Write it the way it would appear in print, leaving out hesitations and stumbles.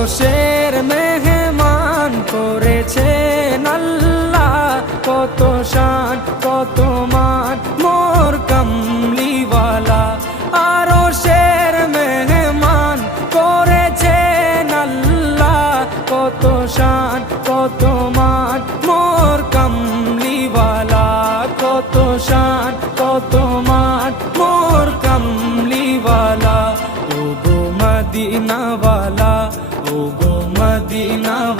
আরশের মেহমান করেছেন আল্লাহ, কত শান কত মান মোর কামলিওয়ালা। আরশের মেহমান করেছেন আল্লাহ, কত শান কত মান মোর কামলিওয়ালা, কত শান কত মান মোর কামলিওয়ালা। ও গো মদিনাওয়ালা, ও গো মদিনাওয়ালা।